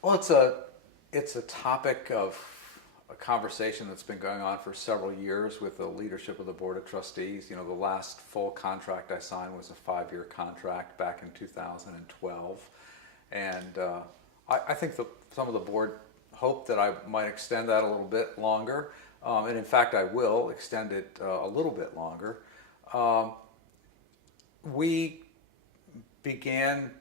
Well, it's a topic of a conversation that's been going on for several years with the leadership of the Board of Trustees. You know, the last full contract I signed was a 5-year contract back in 2012. And I think some of the board hoped that I might extend that a little bit longer. And in fact, I will extend it a little bit longer. Um, we began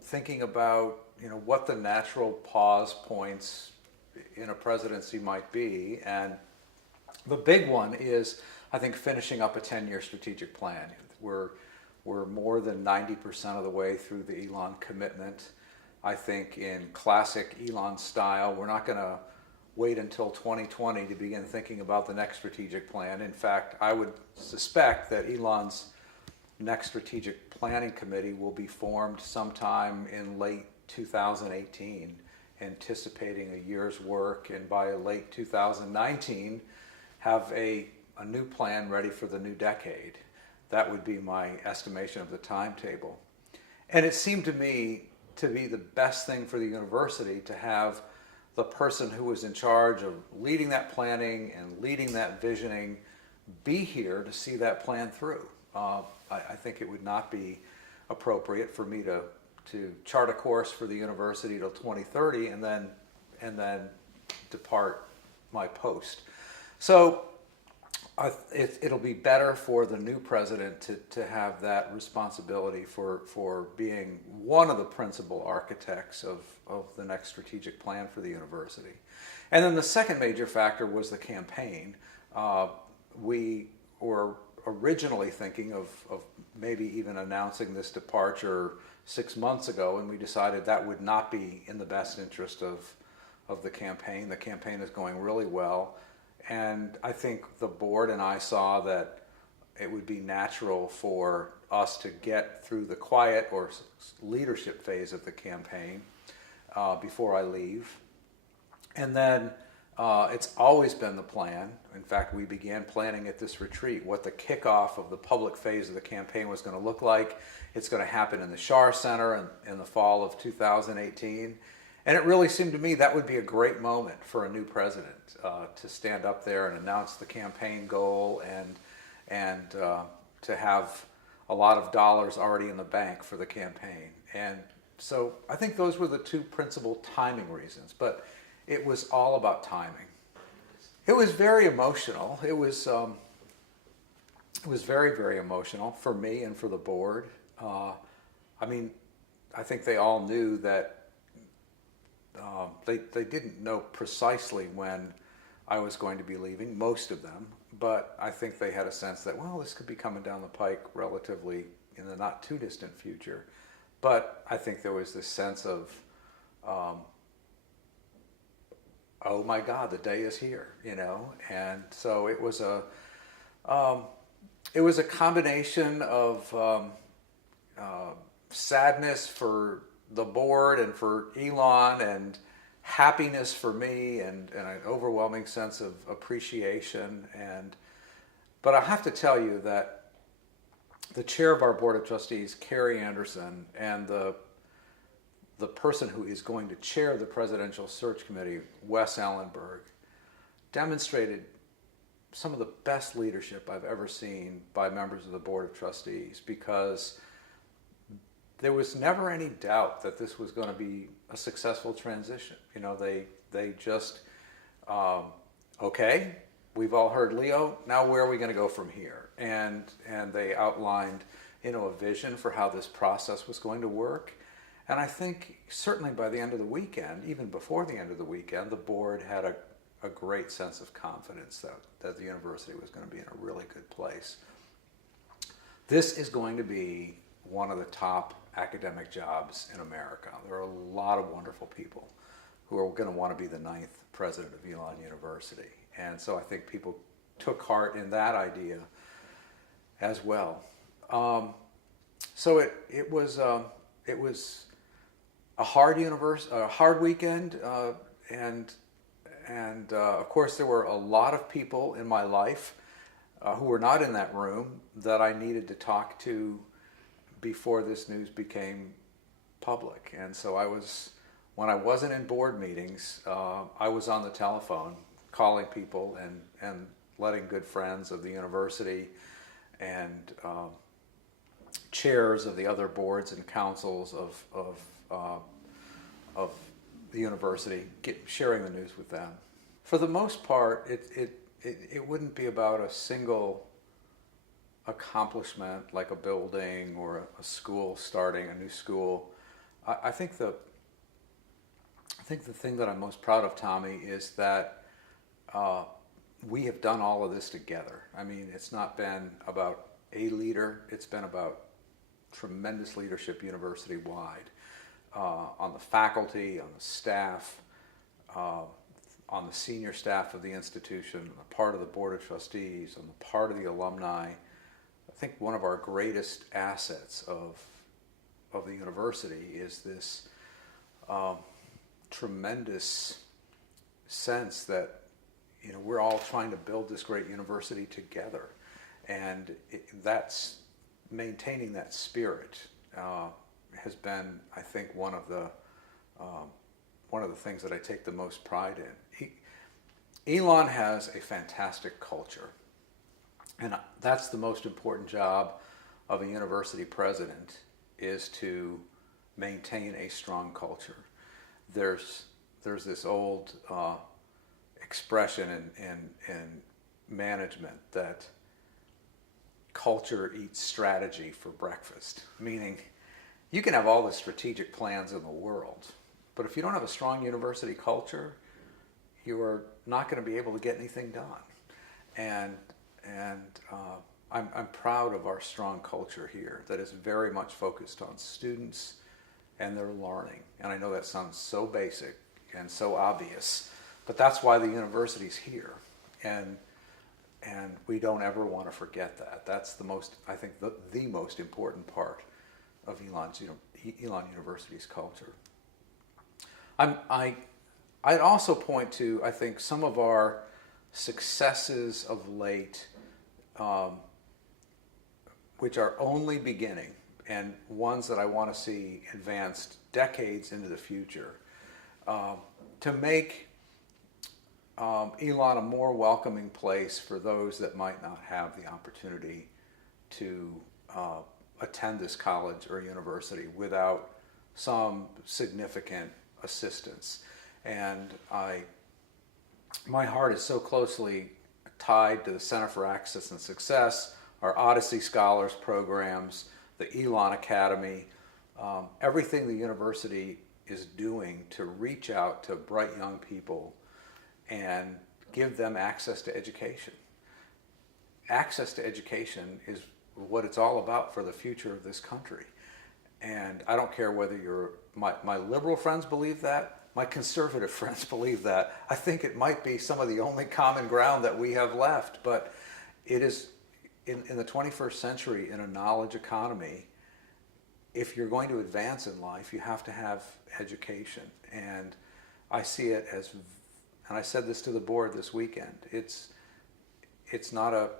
thinking about what the natural pause points in a presidency might be, and the big one is, I think, finishing up a 10-year strategic plan. We're more than 90% of the way through the Elon commitment. I think in classic Elon style, we're not going to wait until 2020 to begin thinking about the next strategic plan. In fact, I would suspect that Elon's next strategic planning committee will be formed sometime in late 2018, anticipating a year's work, and by late 2019 have a new plan ready for the new decade. That would be my estimation of the timetable. And it seemed to me to be the best thing for the university to have the person who was in charge of leading that planning and leading that visioning be here to see that plan through. I think it would not be appropriate for me to chart a course for the university till 2030 and then depart my post. So it'll be better for the new president to have that responsibility for being one of the principal architects of the next strategic plan for the university. And then the second major factor was the campaign. We were originally thinking of maybe even announcing this departure 6 months ago, and we decided that would not be in the best interest of the campaign. The campaign is going really well, and I think the board and I saw that it would be natural for us to get through the quiet or leadership phase of the campaign before I leave. And then it's always been the plan. In fact, we began planning at this retreat what the kickoff of the public phase of the campaign was going to look like. It's going to happen in the Schar Center in the fall of 2018. And it really seemed to me that would be a great moment for a new president to stand up there and announce the campaign goal and to have a lot of dollars already in the bank for the campaign. And so I think those were the two principal timing reasons. But it was all about timing. It was very emotional. It was very, very emotional for me and for the board. I mean, I think they all knew that they didn't know precisely when I was going to be leaving, most of them, but I think they had a sense that, well, this could be coming down the pike relatively in the not too distant future. But I think there was this sense of, oh my God, the day is here, and so it was a combination of sadness for the board and for Elon, and happiness for me, and an overwhelming sense of appreciation. But I have to tell you that the chair of our board of trustees, Carrie Anderson, and the person who is going to chair the presidential search committee, Wes Ellenberg, demonstrated some of the best leadership I've ever seen by members of the board of trustees, because there was never any doubt that this was going to be a successful transition. They just, okay, we've all heard Leo, now where are we going to go from here? And they outlined, a vision for how this process was going to work. And I think certainly by the end of the weekend, even before the end of the weekend, the board had a great sense of confidence that the university was going to be in a really good place. This is going to be one of the top academic jobs in America. There are a lot of wonderful people who are going to want to be the 9th president of Elon University. And so I think people took heart in that idea as well. So it was a hard weekend, and of course there were a lot of people in my life who were not in that room that I needed to talk to before this news became public. And so I was when I wasn't in board meetings, I was on the telephone calling people and letting good friends of the university and chairs of the other boards and councils of the university sharing the news with them. For the most part, it wouldn't be about a single accomplishment like a building or a school starting a new school. I think the thing that I'm most proud of, Tommy, is that we have done all of this together. I mean, it's not been about a leader, it's been about tremendous leadership university-wide, on the faculty, on the staff, on the senior staff of the institution, on the part of the Board of Trustees, on the part of the alumni. I think one of our greatest assets of the university is this tremendous sense that we're all trying to build this great university together, and that's maintaining that spirit has been, I think, one of the things that I take the most pride in. Elon has a fantastic culture, and that's the most important job of a university president, is to maintain a strong culture. There's this old expression in management that culture eats strategy for breakfast, meaning you can have all the strategic plans in the world, but if you don't have a strong university culture, you're not going to be able to get anything done. And I'm proud of our strong culture here that is very much focused on students and their learning. And I know that sounds so basic and so obvious, but that's why the university's here. And we don't ever want to forget that. That's the most, I think, the most important part of Elon University's culture. I'd also point to, I think, some of our successes of late, which are only beginning, and ones that I want to see advanced decades into the future, to make Elon a more welcoming place for those that might not have the opportunity to attend this college or university without some significant assistance. And my heart is so closely tied to the Center for Access and Success, our Odyssey Scholars programs, the Elon Academy, everything the university is doing to reach out to bright young people and give them access to education. Access to education is what it's all about for the future of this country. And I don't care whether my liberal friends believe that, my conservative friends believe that. I think it might be some of the only common ground that we have left, but it is, in the 21st century, in a knowledge economy, if you're going to advance in life, you have to have education. And I see it as, and I said this to the board this weekend, it's not a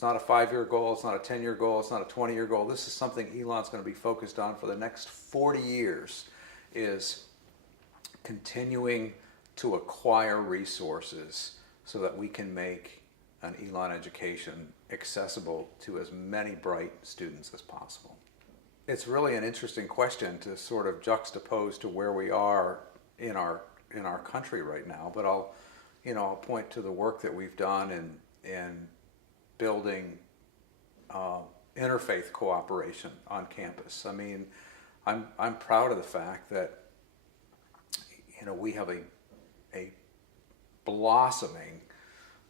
5-year goal, it's not a 10-year goal, it's not a 20-year goal. This is something Elon's going to be focused on for the next 40 years, is continuing to acquire resources so that we can make an Elon education accessible to as many bright students as possible. It's really an interesting question to sort of juxtapose to where we are in our country right now, but I'll point to the work that we've done in building interfaith cooperation on campus. I mean, I'm proud of the fact that we have a blossoming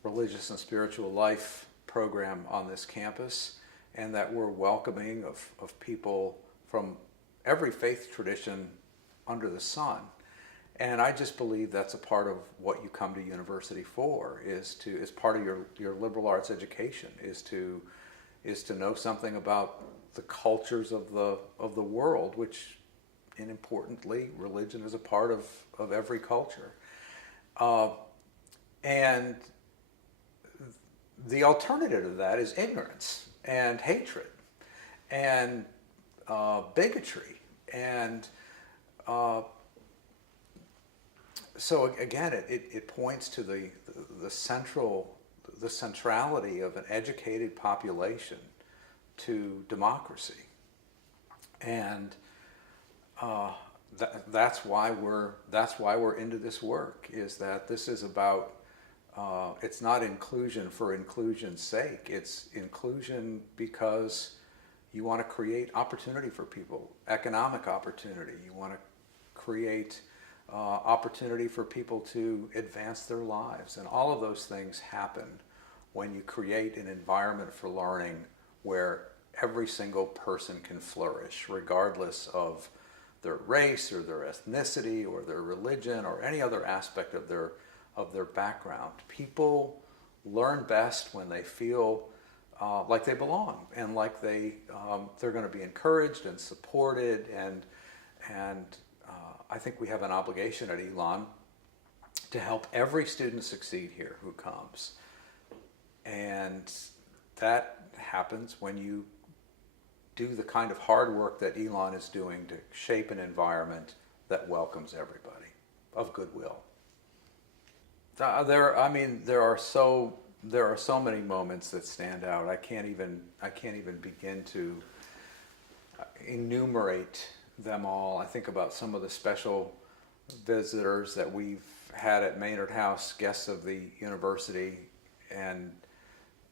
religious and spiritual life program on this campus, and that we're welcoming of people from every faith tradition under the sun. And I just believe that's a part of what you come to university for, is part of your liberal arts education, is to know something about the cultures of the world, which, and importantly, religion is a part of every culture. And the alternative to that is ignorance and hatred and bigotry and so again, it points to the the centrality of an educated population to democracy, and that's why we're into this work. Is that this is about it's not inclusion for inclusion's sake. It's inclusion because you want to create opportunity for people, economic opportunity. You want to create opportunity for people to advance their lives. And all of those things happen when you create an environment for learning where every single person can flourish, regardless of their race or their ethnicity or their religion or any other aspect of their background. People learn best when they feel like they belong and like they're going to be encouraged and supported, and I think we have an obligation at Elon to help every student succeed here who comes, and that happens when you do the kind of hard work that Elon is doing to shape an environment that welcomes everybody of goodwill. There are so many moments that stand out. I can't even begin to enumerate them all. I think about some of the special visitors that we've had at Maynard House, guests of the university, and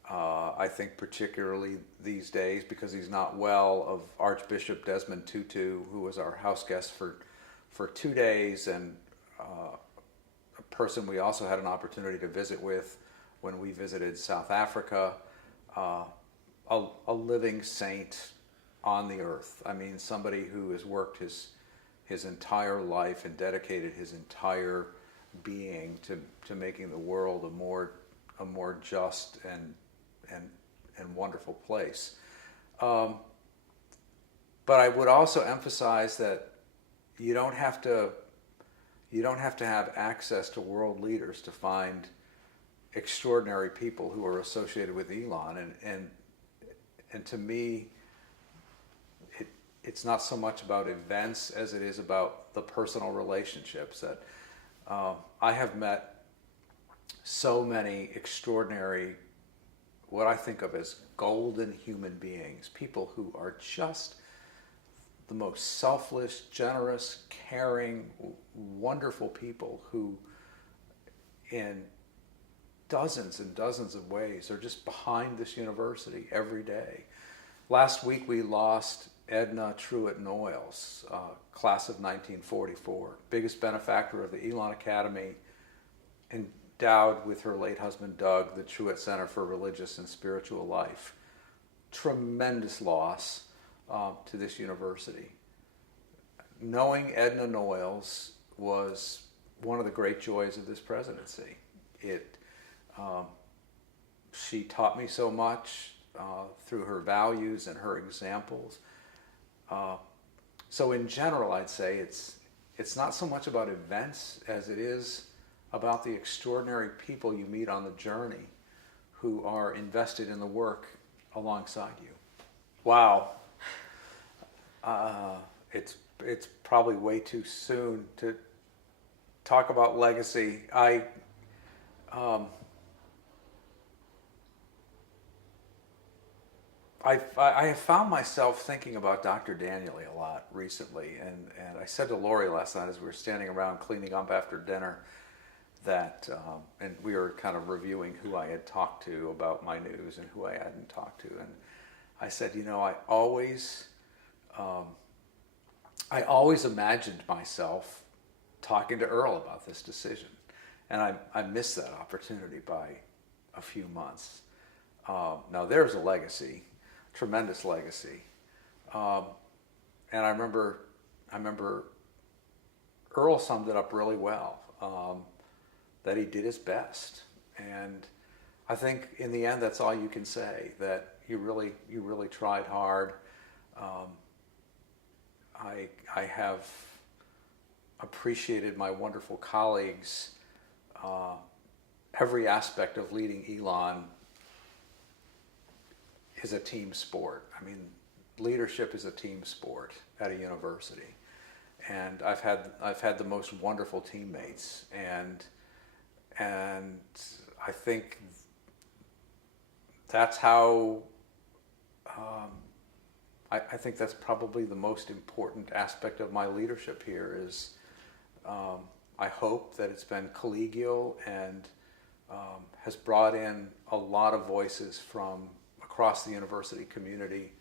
I think particularly these days, because he's not well, of Archbishop Desmond Tutu, who was our house guest for 2 days, and a person we also had an opportunity to visit with when we visited South Africa, a living saint on the earth. I mean, somebody who has worked his entire life and dedicated his entire being to making the world a more just and wonderful place. But I would also emphasize that you don't have to have access to world leaders to find extraordinary people who are associated with Elon, and to me, it's not so much about events as it is about the personal relationships. That I have met so many extraordinary, what I think of as golden human beings, people who are just the most selfless, generous, caring, wonderful people who in dozens and dozens of ways are just behind this university every day. Last week we lost Edna Truitt-Noyes, class of 1944, biggest benefactor of the Elon Academy, endowed with her late husband Doug the Truitt Center for Religious and Spiritual Life. Tremendous loss to this university. Knowing Edna Noyes was one of the great joys of this presidency. She taught me so much through her values and her examples. So in general, I'd say it's not so much about events as it is about the extraordinary people you meet on the journey who are invested in the work alongside you. Wow. It's probably way too soon to talk about legacy. I have found myself thinking about Dr. Danieli a lot recently, and I said to Lori last night as we were standing around cleaning up after dinner that, and we were kind of reviewing who I had talked to about my news and who I hadn't talked to, and I said, I always imagined myself talking to Earl about this decision, and I missed that opportunity by a few months. Now there's a legacy. Tremendous legacy, and I remember Earl summed it up really well. That he did his best, and I think in the end that's all you can say. That you really tried hard. I have appreciated my wonderful colleagues. Every aspect of leading Elon is a team sport. I mean, leadership is a team sport at a university. and I've had the most wonderful teammates, and I think that's how I think that's probably the most important aspect of my leadership here is I hope that it's been collegial and has brought in a lot of voices from across the university community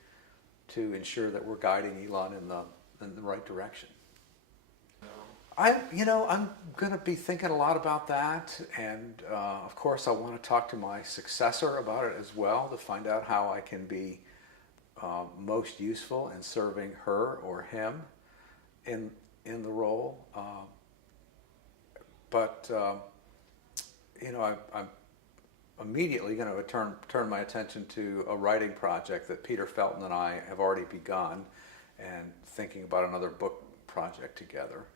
to ensure that we're guiding Elon in the right direction. I'm going to be thinking a lot about that, and of course I want to talk to my successor about it as well to find out how I can be most useful in serving her or him in the role. I'm immediately going to turn my attention to a writing project that Peter Felton and I have already begun, and thinking about another book project together.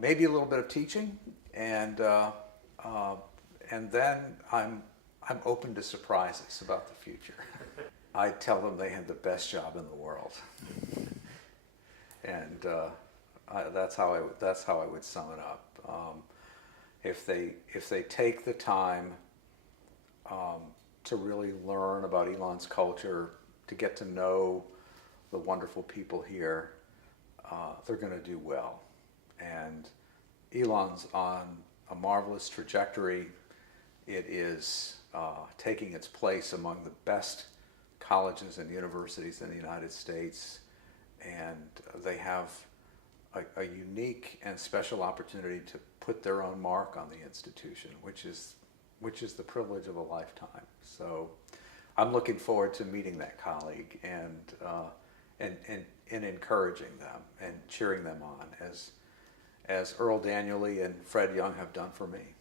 Maybe a little bit of teaching, and then I'm open to surprises about the future. I tell them they have the best job in the world, and that's how I would sum it up. If they take the time to really learn about Elon's culture, to get to know the wonderful people here, they're going to do well. And Elon's on a marvelous trajectory. It is taking its place among the best colleges and universities in the United States, and they have a unique and special opportunity to put their own mark on the institution, which is the privilege of a lifetime. So I'm looking forward to meeting that colleague and encouraging them and cheering them on as Earl Danieli and Fred Young have done for me.